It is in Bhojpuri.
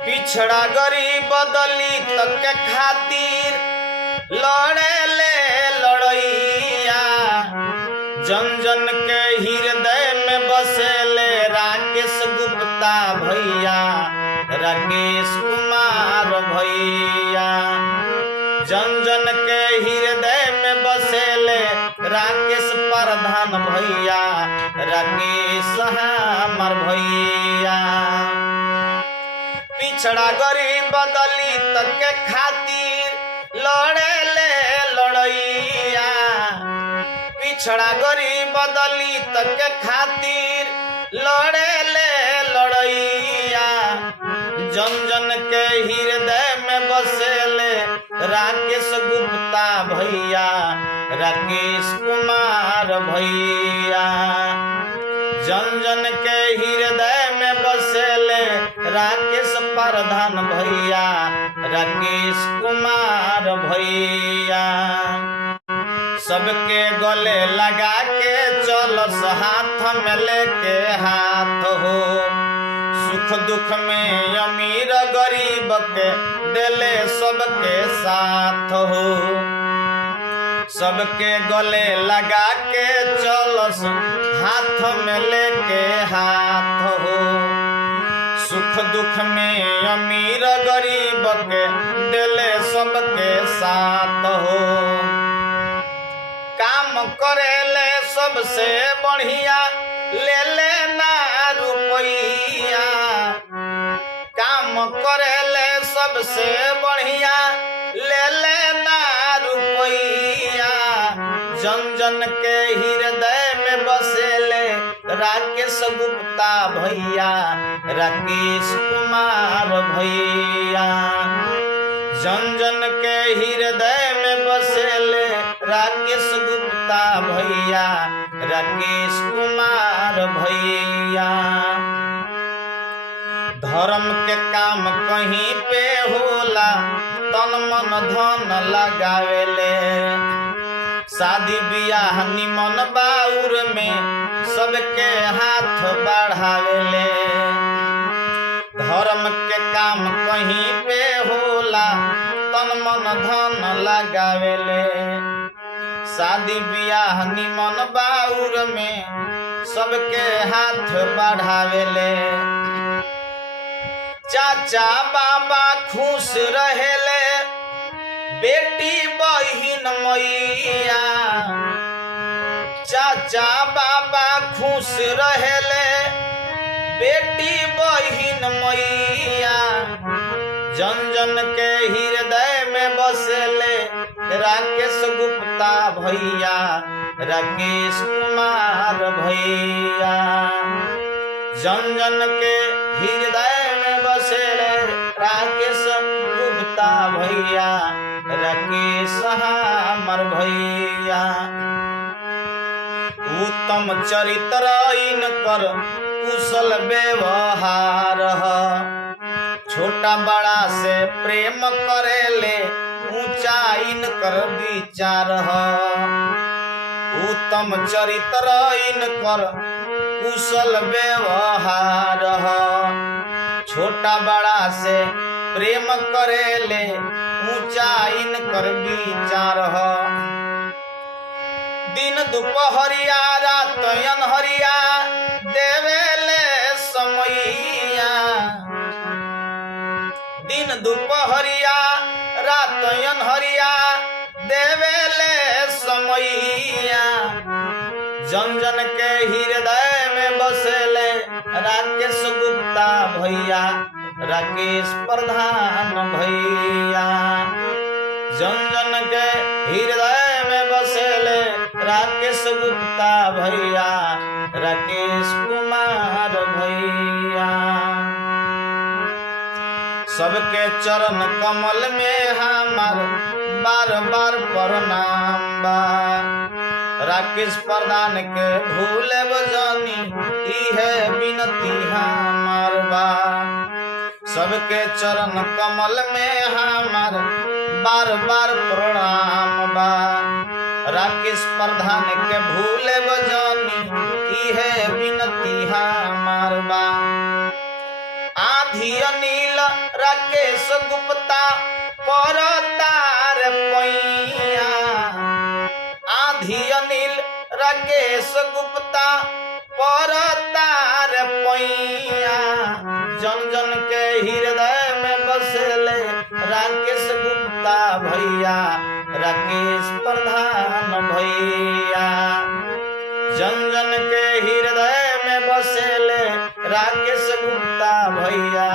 पिछड़ा गरीब दलित के खातिर लड़े ले लड़ैया, जन जन के हृदय में बसेले राकेश गुप्ता भैया, राकेश कुमार भैया। जन जन के हृदय में बसेले राकेश प्रधान भैया, राकेश हमार भैया। पिछड़ा गरीब दलित के खातिर लड़े ले लड़ैया, पिछड़ा गरीब दलित के खातिर लड़े ले लड़ैया, जन जन के हृदय में बसेले राकेश गुप्ता भैया, राकेश कुमार भैया। जन जन के हृदय में बसेले राकेश प्रधान भैया, राकेश कुमार भैया। सबके गले लगा के चलस हाथ में लेके हाथ हो, सुख दुख में अमीर गरीब के दिले सबके साथ हो। सबके गले लगा के चलस हाथ में लेके हाथ हो, सुख दुख में अमीर गरीब के दिले सबके साथ हो। काम करेले सबसे बढ़िया ले लेना रुपैया, काम करेले सबसे बढ़िया ले लेना रुपैया, जन जन के हृदय में बसेले राकेश गुप्ता भैया, राकेश कुमार भैया। जन जन के हृदय में बसेले राकेश गुप्ता भैया, राकेश कुमार भैया। धर्म के काम कहीं पे होला तन मन धन लगावेले, शादी बियाह निमन बाउर में सबके हाथ बढ़ावेले। धर्म के काम कहीं पे होला तन मन धन लगावेले, शादी बियाह निमन बाउर में सबके हाथ बढ़ावेले। चाचा बाबा खुश रहेले बेटी बहिन मैया, चाचा बाबा खुश रहेले बेटी बहिन मैया। जन जन के हृदय में बसेले राकेश गुप्ता भैया, राकेश कुमार भैया। जन जन के हृदय में बसेले राकेश गुप्ता भैया, राकेश हमार भैया। उत्तम चरित्र इनकर कुशल व्यवहार ह, छोटा बड़ा से प्रेम करेले ऊंचा इनकर विचार ह। उत्तम चरित्र इनकर कुशल व्यवहार ह, छोटा बड़ा से प्रेम करेले ऊंचा इनकर विचार ह। दिन दुपहरिया रात अनहरिया देवेले समैया, दिन दुपहरिया रात अनहरिया देवेले समैया। जन जन के हृदय में बसेले राकेश गुप्ता भैया, राकेश प्रधान भैया। जन जन के हृदय में बसेले राकेश गुप्ता भैया, राकेश कुमार भैया। सबके चरण कमल में हमार बार बार प्रणाम बा, राकेश प्रधान के भूले बजानी इहे विनती हमार बा। सबके चरण कमल में हमार बार बार प्रणाम बा, राकेश प्रधान के भूले बजानी इहे विनती हमार बा। आधी अनिल राकेश गुप्ता परतार पैया आधी अनिल राकेश गुप्ता परतार पैया जन जन के हृदय में बसले राकेश गुप्ता भैया राकेश प्रधान भैया जन जन के हृदय में बसेले राकेश गुप्ता भैया